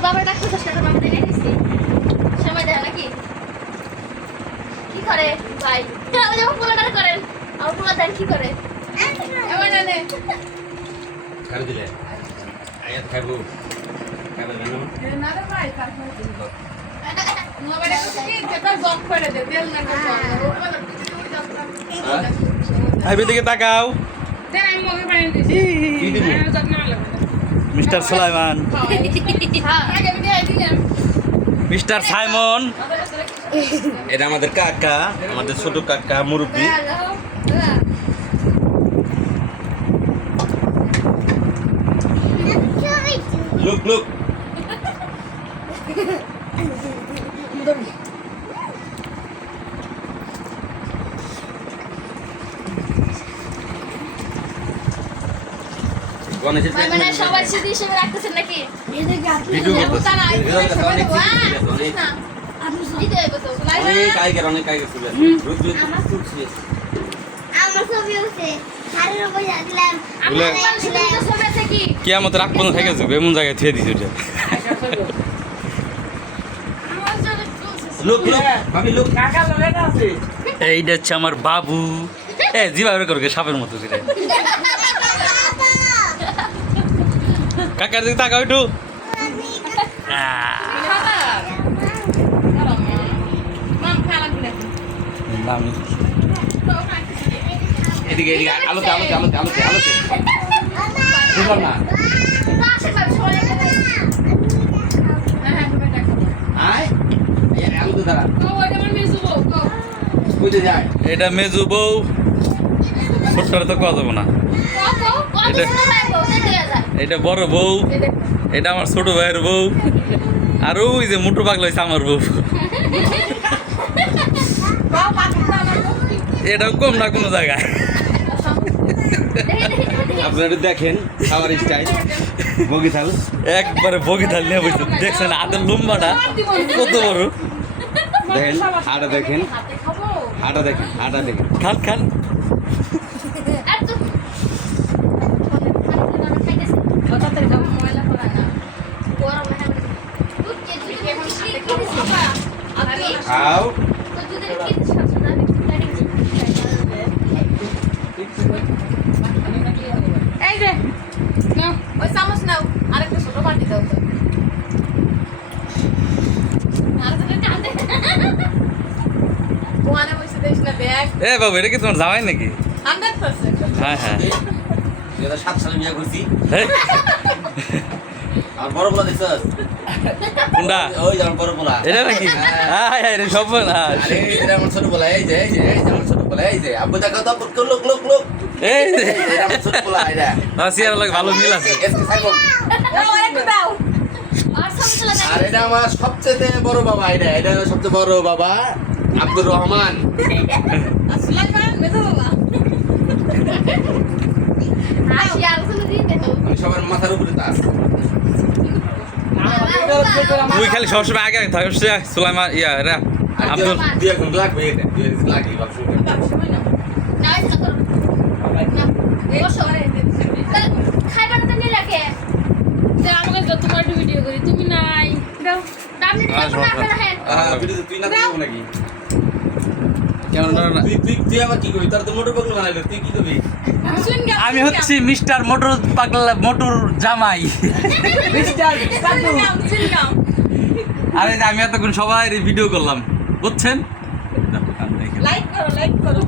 বাবা ডাক্তার বাবা দেখে দিচ্ছি সময় দেয় নাকি কি করে ভাই যখন পোলাটা করেন আর পোলা দেন কি করে এমন জানে কার দিলে আয়াত খাবো খাবে না না রে ভাই কার মোবাইলে কি যেটা জব করে দে তেল না আইবে দিকে তাকাও দে আমি মোবাইল বানিয়ে দিছি কি দিবি যত্ন লাগবে মিস্টার সুলাইমান হ্যাঁ আগে আমি দিয়ে দিলাম মিস্টার সাইমন এটা আমাদের কাকা আমাদের ছোট কাকা মুরব্বি লুক লুক গণেশের ভাই মানে সবাই স্মৃতি হিসেবে রাখতেছেন নাকি ভিডিও করতেছে অনেক আইগের ছিল রোজ রোজ খুঁজছি আমার ছবি আছে শাড়ির উপর দিলাম বলে ছবি আছে কি কিয়ামত রাখ পর্যন্ত থেকে যাবে এমন জায়গায় থুয়ে দিছে ওটা লুক লুক ভাবি লুক কাকা লগে আছে এইটা হচ্ছে আমার বাবু এ জিভাবে করবে সাপের মতো করে কাকার দিকে তাকাও একটু আমি এদিকে এদিকে আলোতে আলোতে আলোতে আলোতে আলোতে বুঝলাম না আয় এই আলোতে দাঁড়া বুঝে যায় এটা মেজু বউ ছোট্টটা তো কথা যাবো না এটা বড় বউ এটা আমার ছোট ভাইয়ের বউ আর ওই যে মোটর পাগলা হয়েছে আমার বউ এটাও কম না কোনো জায়গায় আপনারা দেখেন খাবার স্টাইল বগিথাল একবারে বগিতাল নিয়ে বসে দেখছেন হাতের লম্বাটা কত বড় দেখেন হাঁটা দেখেন হাঁটা দেখেন হাঁটা দেখেন খান খান খাও এই যে নাও ওই চামচ নাও আরেকটা ছোট বাটি দাও তো ওয়ানে বসে দেখ না ব্যাগ এ বাবু এটা কি তোমার জামাই নাকি 100% হ্যাঁ হ্যাঁ 2007 সালে বিয়ে করছি এই, আর বড় বলা দেখছস কোনটা ওই যে আমার বড় বলা এটা নাকি হ্যাঁ হ্যাঁ এটা সব না আরে এটা আমার ছোট বলা এই যে এই যে এই যে আমার ছোট বলা এই যে আব্বু দেখো তো লোক লোক লোক এই যে, এটা আমার ছোট বলা এটা সিয়ার লাগে ভালো মিল আছে এসকে সাইমন দাও আরেকটা দাও আর এটা আমার সবচেয়ে বড় বাবা এটা এটা হলো সবচেয়ে বড় বাবা আব্দুর রহমান সুলাইমান মেজো বাবা আমি সবার মাথার উপরে তাস তুই খালি সবসময় আগে আগে থাকিস সুলাইমান ইয়া রে আব্দুল দুই এখন লাগবে এটা দুই এখন লাগবে বাপু আমাকে যত তোমার ভিডিও করি তুমি নাই দাও তুই না দেবো নাকি কেমন না তুই আবার কি করবি তোর তো মোটর পাগল বানাইলো তুই কি করবি আমি হচ্ছি মিস্টার মোটর পাগলা মোটর জামাই আরে আমি এতক্ষণ সবাই ভিডিও করলাম বুঝছেন লাইক করো